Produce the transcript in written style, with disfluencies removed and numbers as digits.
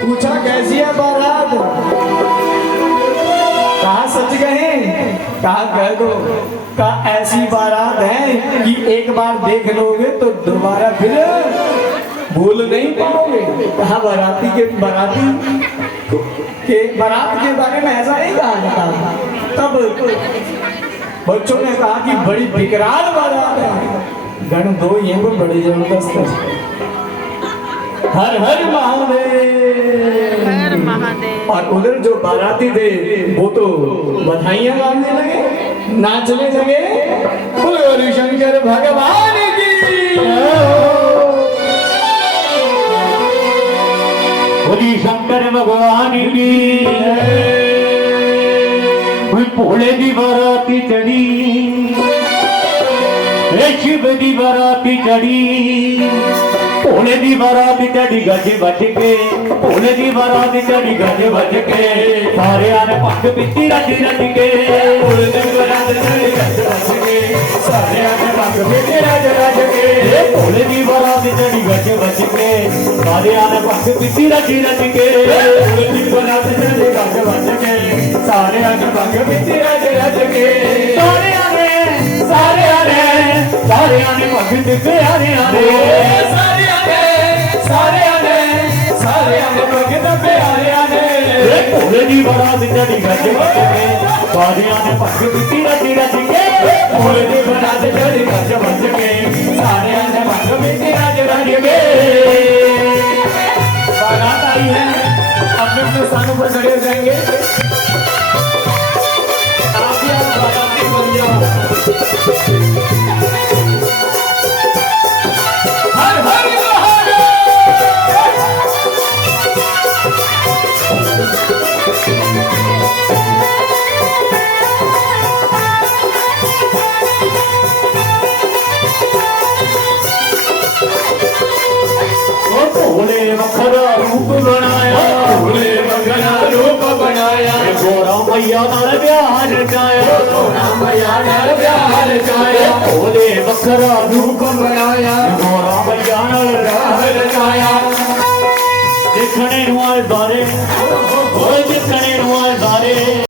पूछा कैसी है बारात, कहा सच कहे, कहा कह दो, कहा ऐसी बारात है कि एक बार देख लोगे तो दोबारा फिर भूल नहीं पाओगे। कहा बाराती के बारात के बारे में ऐसा नहीं कहा जाता। तब बच्चों ने कहा कि बड़ी विकराल बारात है। गण दो ये को बड़ी जबरदस्त है। हर हर महादेव, हर महादेव। और उधर जो बाराती थे वो तो बधाइयां गाने लगे, नाचने लगे। बोल बोल शंकर भगवान की, बोली शंकर भगवान की। भोले दी बाराती चढ़ी, शिव दी बाराती चढ़ी, भोले दी बाराती चढ़ी गज बज के, भोले दी बाराती चढ़ी गज बज के, सारे आने पग पीती रज रज के, भोले दी बाराती चढ़ी गज बज के, सारे आने पग पीती रज रज के, भोले दी बाराती चढ़ी गज बज के, सारे आने पग पीती रज रज के, भोले दी बाराती चढ़ी गज बज के, सारे आने पग पीती रज रज के, सारे आने पग पीती आने आने, सारे आने पग दबे आने आने, भोले दी बारात चढ़ी गज बज के, सारे आने पग पीती रज रज के, भोले दी बारात चढ़ी गज बज के, सारे आने पग पीती रज रज के। बारात आई है, अपने अपने स्थानों पर खड़े हो जाएंगे। आप भी आप बाराती बन जाओ। हर हर भोले वखरा रूप बनाया, भोले वखरा रूप बनाया, गोरा मैया नाल ब्याह रचाया, गोरा मैया नाल ब्याह रचाया, भोले वखरा रूप बनाया, गोरा मैया नाल ब्याह रचाया। देखने नु आए बारे, देखने नु